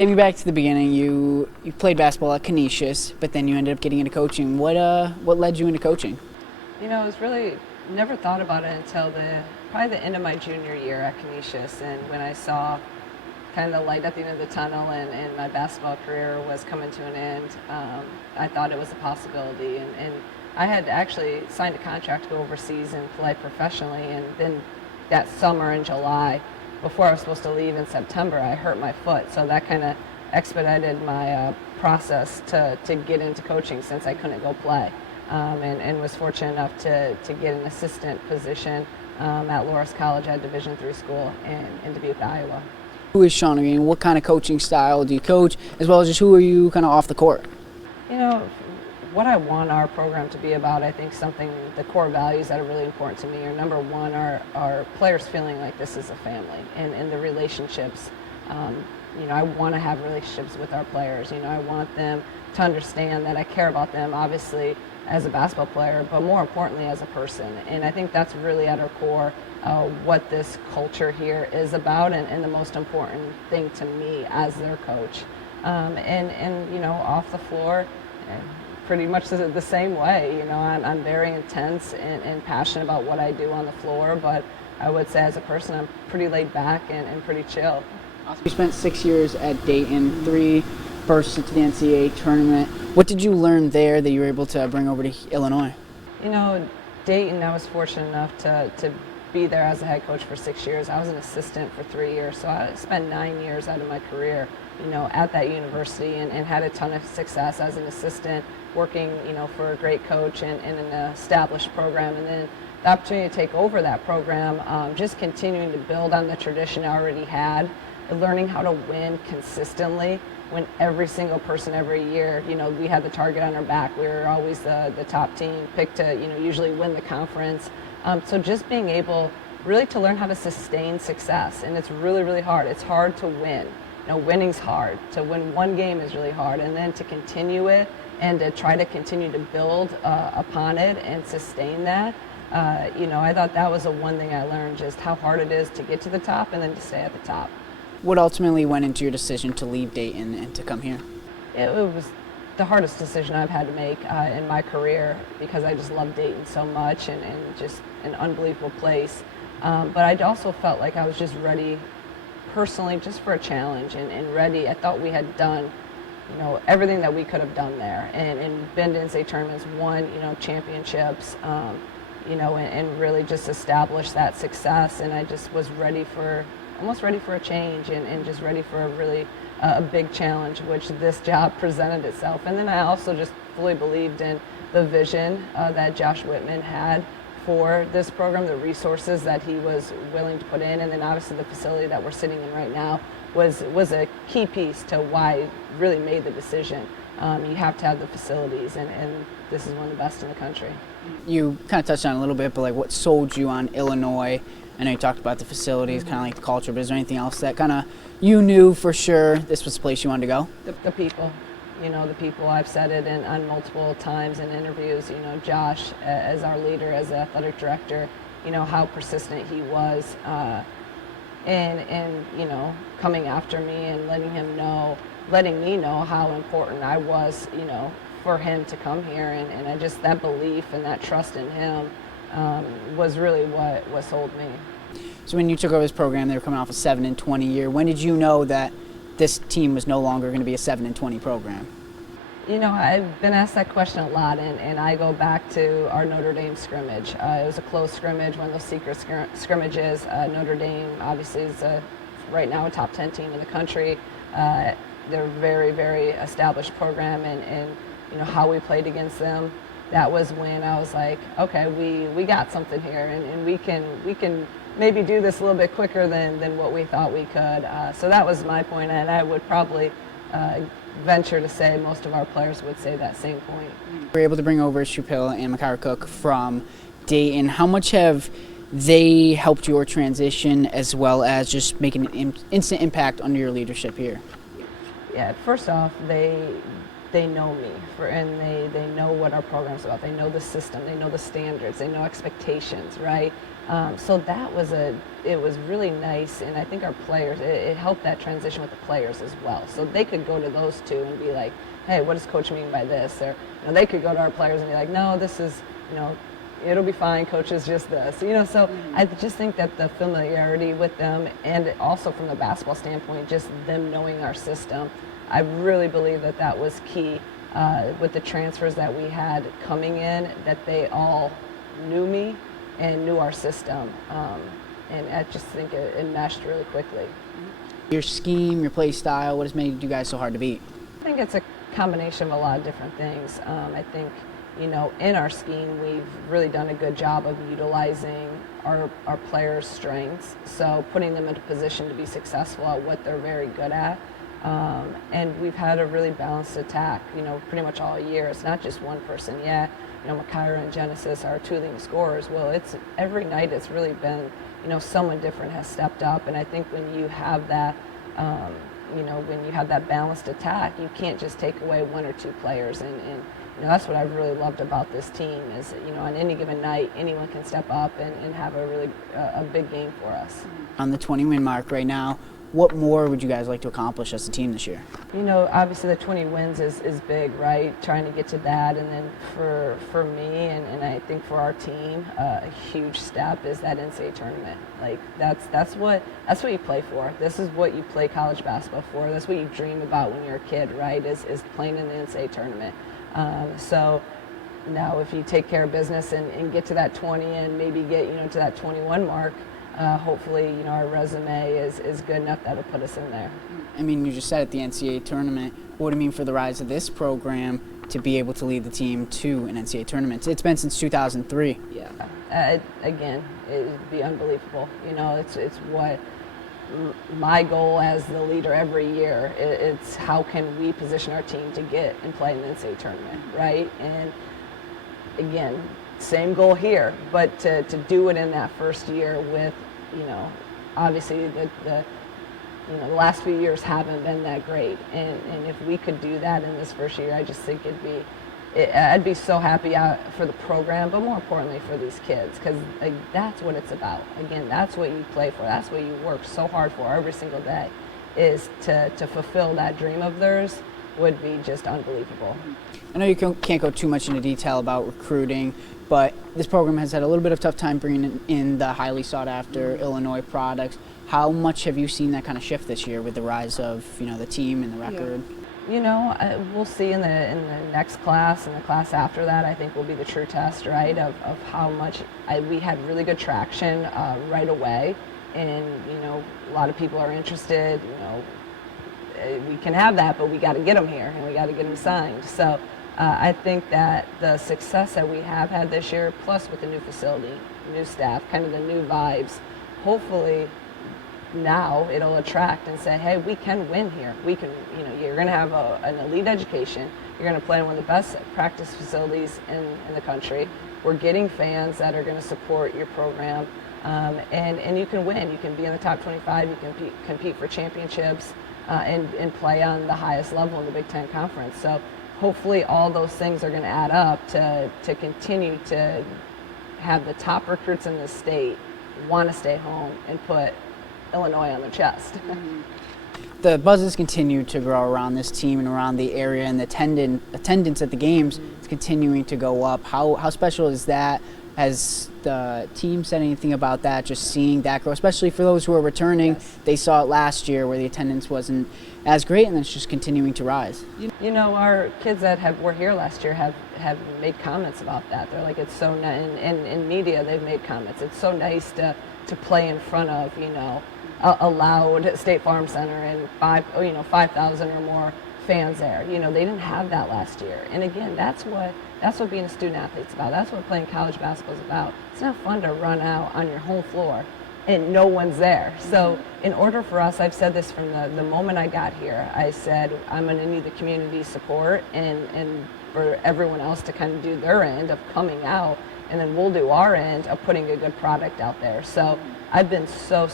Maybe back to the beginning, you played basketball at Canisius, but then you ended up getting into coaching. What led you into coaching? I was really never thought about it until probably the end of my junior year at Canisius, and when I saw kind of the light at the end of the tunnel and my basketball career was coming to an end, I thought it was a possibility. And I had actually signed a contract to go overseas and play professionally, and then that summer in July, before I was supposed to leave in September, I hurt my foot, so that kind of expedited my process to get into coaching since I couldn't go play. And was fortunate enough to get an assistant position at Loras College at Division III school in Dubuque, Iowa. Who is Shauna Green? What kind of coaching style do you coach, as well as just who are you kind of off the court? What I want our program to be about, I think the core values that are really important to me are, number one, our players feeling like this is a family and the relationships. I want to have relationships with our players. I want them to understand that I care about them, obviously, as a basketball player, but more importantly as a person. And I think that's really at our core what this culture here is about, and the most important thing to me as their coach. Off the floor, pretty much the same way. I'm very intense and passionate about what I do on the floor, but I would say as a person I'm pretty laid back and pretty chill. You spent 6 years at Dayton, 3 bursts into the NCAA tournament. What did you learn there that you were able to bring over to Illinois? Dayton, I was fortunate enough to be there as a head coach for 6 years. I was an assistant for 3 years, so I spent 9 years out of my career, at that university and had a ton of success as an assistant, working, for a great coach and an established program. And then the opportunity to take over that program, just continuing to build on the tradition I already had, learning how to win consistently when every single person every year, we had the target on our back. We were always the top team picked to, usually win the conference. So just being able really to learn how to sustain success, and it's really, really hard. It's hard to win. Winning's hard. To win one game is really hard, and then to continue it and to try to continue to build upon it and sustain that. I thought that was the one thing I learned, just how hard it is to get to the top and then to stay at the top. What ultimately went into your decision to leave Dayton and to come here? It was the hardest decision I've had to make in my career, because I just love Dayton so much and just an unbelievable place. But I also felt like I was just ready personally just for a challenge and ready. I thought we had done everything that we could have done there and been to NCAA tournaments, won championships, and really just established that success. And I just was almost ready for a change and just ready for a really a big challenge, which this job presented itself. And then I also just fully believed in the vision that Josh Whitman had for this program, the resources that he was willing to put in, and then obviously the facility that we're sitting in right now was a key piece to why I really made the decision. You have to have the facilities, and this is one of the best in the country. You kind of touched on it a little bit, but what sold you on Illinois? I know you talked about the facilities, kind of like the culture, but is there anything else that kind of you knew for sure this was the place you wanted to go? The people. The people, I've said it on multiple times in interviews, Josh as our leader, as the athletic director, how persistent he was and coming after me and letting me know how important I was, for him to come here. And I just, that belief and that trust in him was really what sold me. So when you took over this program, they were coming off a 7-20 year. When did you know that this team was no longer going to be a 7-20 program? I've been asked that question a lot, and I go back to our Notre Dame scrimmage. It was a close scrimmage, one of those secret scrimmages. Notre Dame obviously is right now a top 10 team in the country. They're a very, very established program, and how we played against them, that was when I was like, okay, we got something here, and we can maybe do this a little bit quicker than what we thought we could. So that was my point, and I would probably venture to say most of our players would say that same point. We were able to bring over Shupil and Makara Cook from Dayton. How much have they helped your transition, as well as just making an instant impact under your leadership here? Yeah, first off, they know me, and they know what our program's about. They know the system, they know the standards, they know expectations, right? So it was really nice, and I think our players, it helped that transition with the players as well. So they could go to those two and be like, hey, what does coach mean by this? Or they could go to our players and be like, no, this is, it'll be fine, coach is just this. So I just think that the familiarity with them, and also from the basketball standpoint, just them knowing our system, I really believe that that was key with the transfers that we had coming in, that they all knew me and knew our system. And I just think it meshed really quickly. Your scheme, your play style, what has made you guys so hard to beat? I think it's a combination of a lot of different things. I think, in our scheme, we've really done a good job of utilizing our players' strengths, so putting them into position to be successful at what they're very good at. And we've had a really balanced attack, pretty much all year. It's not just one person yet. Makaira and Genesis are 2 leading scorers. Well, it's every night it's really been, someone different has stepped up. And I think when you have that, when you have that balanced attack, you can't just take away 1 or 2 players. And that's what I've really loved about this team is, on any given night, anyone can step up and have a really a big game for us. On the 20-win mark right now, what more would you guys like to accomplish as a team this year? Obviously the 20 wins is big, right? Trying to get to that, and then for me and I think for our team, a huge step is that NCAA tournament. Like that's what you play for. This is what you play college basketball for. That's what you dream about when you're a kid, right? Is playing in the NCAA tournament. So now if you take care of business and get to that 20 and maybe get to that 21 mark. Hopefully, our resume is good enough that'll put us in there. I mean, you just said at the NCAA tournament, what would it mean for the rise of this program to be able to lead the team to an NCAA tournament? It's been since 2003. Yeah. Again, it'd be unbelievable. It's what my goal as the leader every year. It's how can we position our team to get and play in the NCAA tournament, right? And again, same goal here, but to do it in that first year with, obviously the last few years haven't been that great, and if we could do that in this first year, I just think I'd be so happy for the program, but more importantly for these kids, because that's what it's about. Again, that's what you play for. That's what you work so hard for every single day, is to fulfill that dream of theirs would be just unbelievable. I know you can't go too much into detail about recruiting, but this program has had a little bit of tough time bringing in the highly sought-after Illinois products. How much have you seen that kind of shift this year with the rise of the team and the record? We'll see in the next class and the class after that. I think will be the true test, right, of how much we had really good traction right away, and a lot of people are interested. We can have that, but we got to get them here and we got to get them signed. So I think that the success that we have had this year, plus with the new facility, new staff, kind of the new vibes, hopefully now it'll attract and say, hey, we can win here. We can, you're going to have an elite education. You're going to play in one of the best practice facilities in the country. We're getting fans that are going to support your program. And you can win. You can be in the top 25. You can compete for championships and play on the highest level in the Big Ten Conference. So hopefully all those things are going to add up to continue to have the top recruits in the state want to stay home and put Illinois on their chest. The buzzes continue to grow around this team and around the area, and the attendance at the games is continuing to go up. How special is that? Has the team said anything about that, just seeing that grow, especially for those who are returning? Yes. They saw it last year where the attendance wasn't as great, and it's just continuing to rise. Our kids that were here last year have made comments about that. They're like, it's so nice, and in media they've made comments. It's so nice to play in front of, a loud State Farm Center and 5,000 or more fans there. They didn't have that last year. And again, that's what being a student athlete's about. That's what playing college basketball is about. It's not fun to run out on your home floor and no one's there. So in order for us, I've said this from the moment I got here, I said I'm going to need the community support and for everyone else to kind of do their end of coming out, and then we'll do our end of putting a good product out there. So I've been so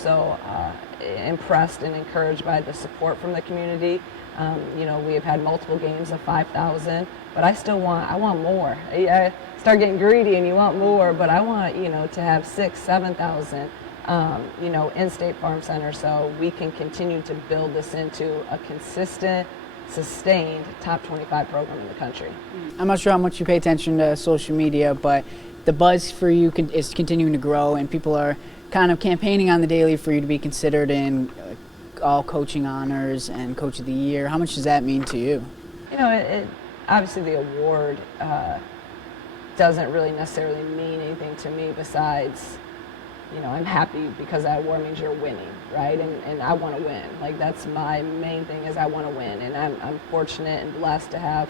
impressed and encouraged by the support from the community. We have had multiple games of 5,000, but I want more. I start getting greedy and you want more, but I want, to have 6,000, 7,000, in State Farm Center, so we can continue to build this into a consistent, sustained top 25 program in the country. I'm not sure how much you pay attention to social media, but the buzz for you is continuing to grow, and people are kind of campaigning on the daily for you to be considered in all coaching honors and Coach of the Year. How much does that mean to you? Obviously the award doesn't really necessarily mean anything to me besides, I'm happy because that award means you're winning, right? And I want to win. Like, that's my main thing, is I want to win. And I'm fortunate and blessed to have,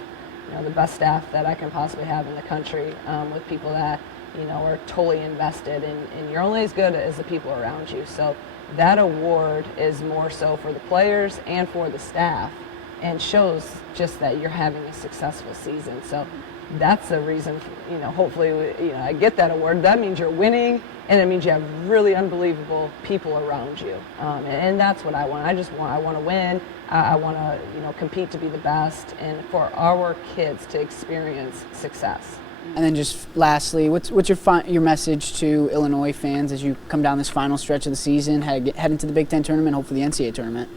the best staff that I can possibly have in the country, with people that, are totally invested. And you're only as good as the people around you. So that award is more so for the players and for the staff, and shows just that you're having a successful season. So that's the reason, hopefully, I get that award. That means you're winning, and it means you have really unbelievable people around you. And that's what I want. I want to win. I want to, compete to be the best, and for our kids to experience success. And then just lastly, what's your message to Illinois fans as you come down this final stretch of the season, head into the Big Ten tournament, hopefully the NCAA tournament?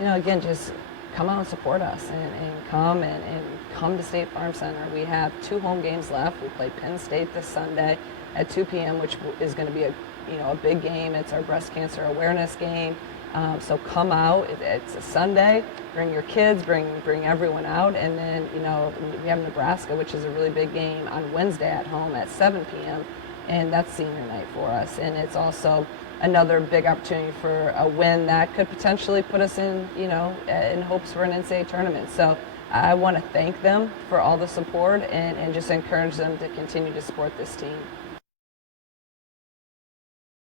Again, just come out and support us, and come to State Farm Center. We have 2 home games left. We play Penn State this Sunday at 2 p.m., which is going to be a big game. It's our breast cancer awareness game. So come out. It's a Sunday. Bring your kids. Bring everyone out. And then we have Nebraska, which is a really big game, on Wednesday at home at 7 p.m. And that's senior night for us. And it's also another big opportunity for a win that could potentially put us in hopes for an NCAA tournament. So I want to thank them for all the support, and just encourage them to continue to support this team.